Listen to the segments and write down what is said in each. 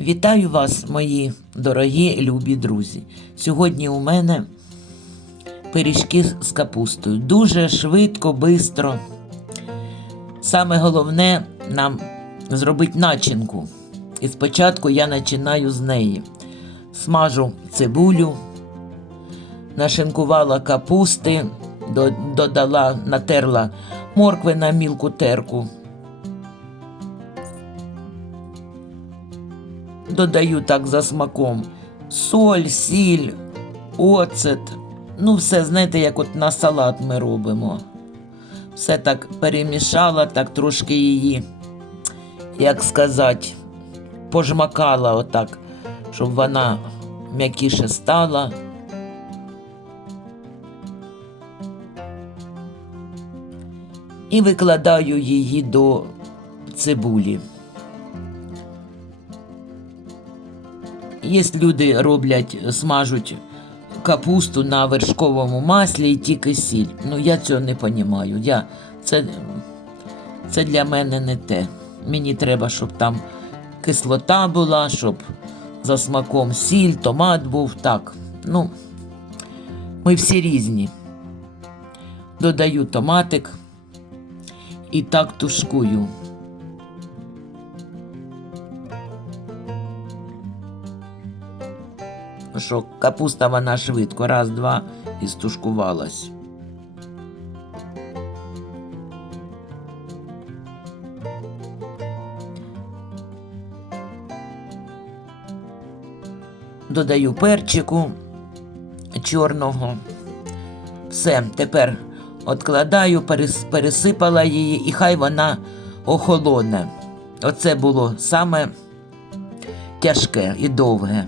Вітаю вас, мої дорогі любі друзі. Сьогодні у мене пиріжки з капустою. Дуже швидко, бистро. Саме головне нам зробити начинку. І спочатку я починаю з неї. Смажу цибулю, нашинкувала капусти, додала, натерла моркви на мілку терку. Додаю так за смаком соль, сіль, оцет. Ну, все, знаєте, як от на салат ми робимо. Все так перемішала, так трошки її, як сказати, пожмакала отак, щоб вона м'якіше стала. І викладаю її до цибулі. Є люди роблять, смажуть капусту на вершковому маслі і тільки сіль. Ну я цього не розумію. Я, це, це для мене не те. Мені треба, щоб там кислота була, щоб за смаком сіль, томат був. Так. Ну, ми всі різні. Додаю томатик і так тушкую. Що капуста вона швидко, раз, два і стушкувалась. Додаю перчику чорного. Все, тепер откладаю, перес- пересипала її, і хай вона охолоне. Оце було саме тяжке і довге.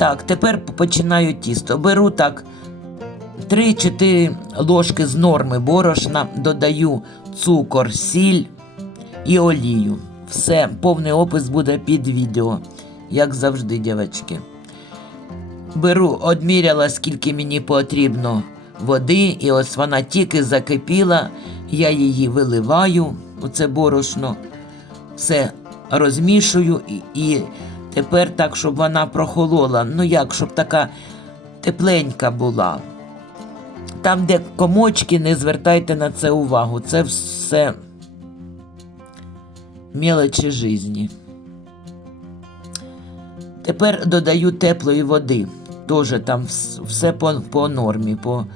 Так, тепер починаю тісто. Беру так 3-4 ложки з норми борошна, додаю цукор, сіль і олію. Все, повний опис буде під відео, як завжди, дівчатки. Беру, одміряла, скільки мені потрібно води, і ось вона тільки закипіла, я її виливаю у це борошно, все розмішую і, і тепер так, щоб вона прохолола. Ну як, щоб така тепленька була. Там, де комочки, не звертайте на це увагу. Це все мелочі житті. Тепер додаю теплої води. Теж там все по, по нормі, по,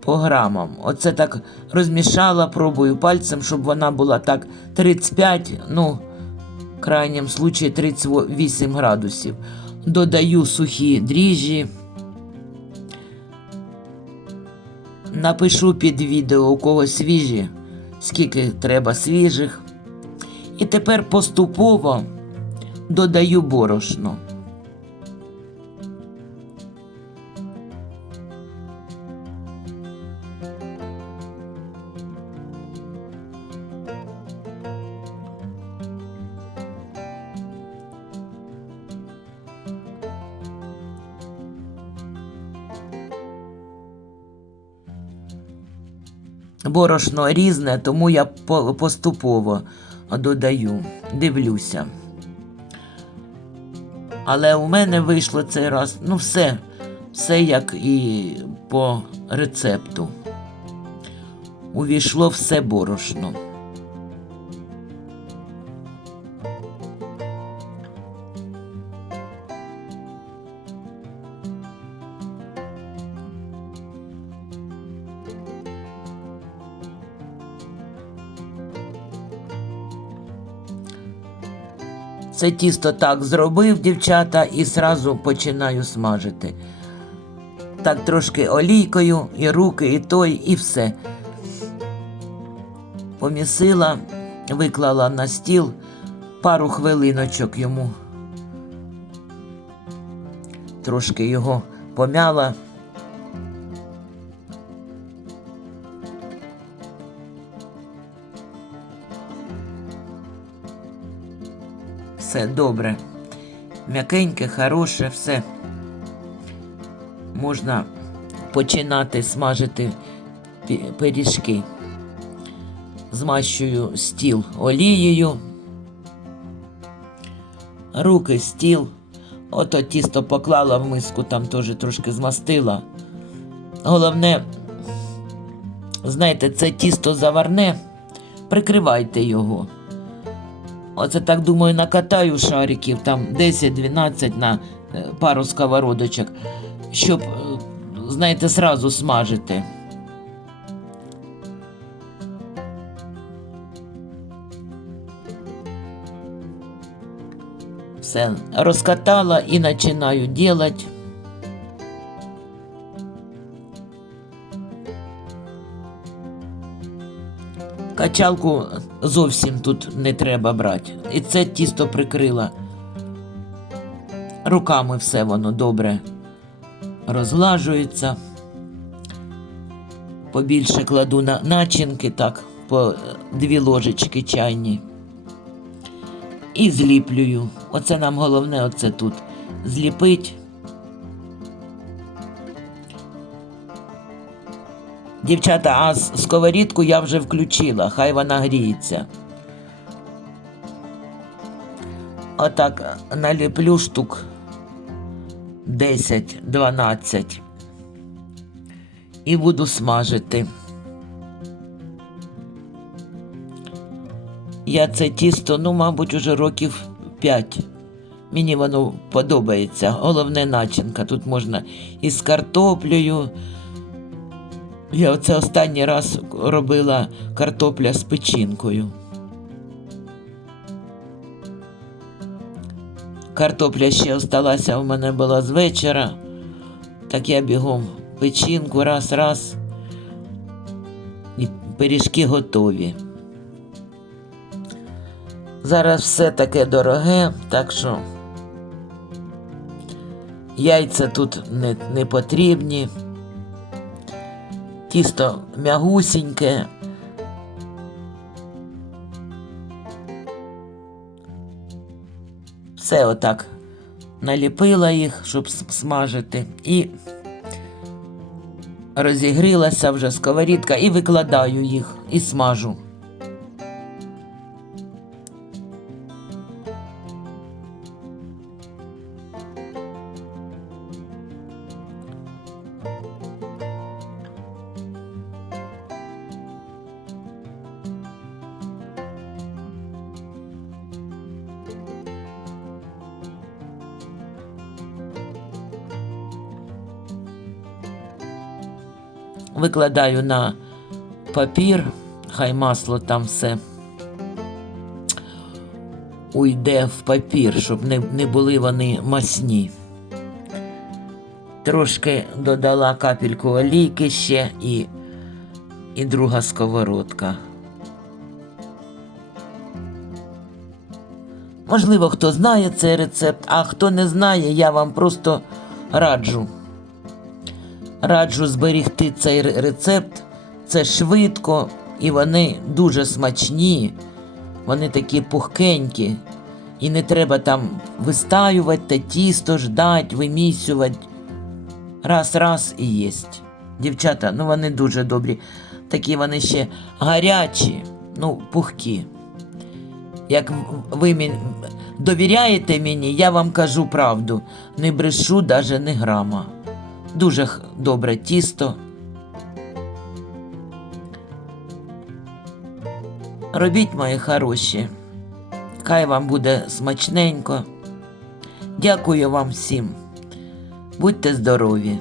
по грамам. Оце так розмішала, пробую пальцем, щоб вона була так 35, ну, в крайнім случаї 38 градусів. Додаю сухі дріжджі. Напишу під відео, у кого свіжі, скільки треба свіжих. І тепер поступово додаю борошно. Борошно різне, тому я поступово додаю, дивлюся. Але у мене вийшло цей раз, ну все, все як і по рецепту. Увійшло все борошно. Це тісто так зробив, дівчата, і зразу починаю смажити. Так трошки олійкою, і руки, і той, і все. Помісила, виклала на стіл пару хвилиночок йому. Трошки його помяла. Все добре. М'якеньке, хороше, все. Можна починати смажити пиріжки. Змащую стіл олією. руки, стіл. Ото тісто поклала в миску, там теж трошки змастила. Головне, знаєте, це тісто заварне, прикривайте його. Оце так думаю, накатаю шариків, там 10-12 на е, пару сковородочок, щоб, е, знаєте, сразу смажити. Все, розкатала і починаю делать. Качалку зовсім тут не треба брати. І це тісто прикрила. Руками все воно добре розглажується. Побільше кладу на начинки, так, по дві ложечки чайні. І зліплюю. Оце нам головне, оце тут. Зліпить. Дівчата, а сковорідку я вже включила, хай вона гріється. Отак наліплю штук 10-12 і буду смажити. Я це тісто, ну, мабуть, уже років 5. Мені воно подобається. Головне начинка. Тут можна і з картоплею. Я оце останній раз робила картопля з печінкою. Картопля ще осталася у мене була з вечора. Так я бігом печінку раз, раз. І пиріжки готові. Зараз все таке дороге, так що яйця тут не, не потрібні. Тісто м'ягусіньке. Все отак наліпила їх, щоб смажити, і розігрілася вже сковорідка, і викладаю їх і смажу. Викладаю на папір, хай масло там все уйде в папір, щоб не, не були вони масні. Трошки додала капельку олійки ще і, і друга сковородка. Можливо, хто знає цей рецепт, а хто не знає, я вам просто раджу. Раджу зберігти цей рецепт. Це швидко і вони дуже смачні. Вони такі пухкенькі. І не треба там вистаювати та тісто ждать, вимісювати. Раз, раз і єсть. Дівчата, ну вони дуже добрі. Такі вони ще гарячі, ну, пухкі. Як ви мені довіряєте мені, я вам кажу правду. Не брешу даже не грама. Дуже добре тісто. Робіть, мої хороші. Хай вам буде смачненько. Дякую вам всім. Будьте здорові!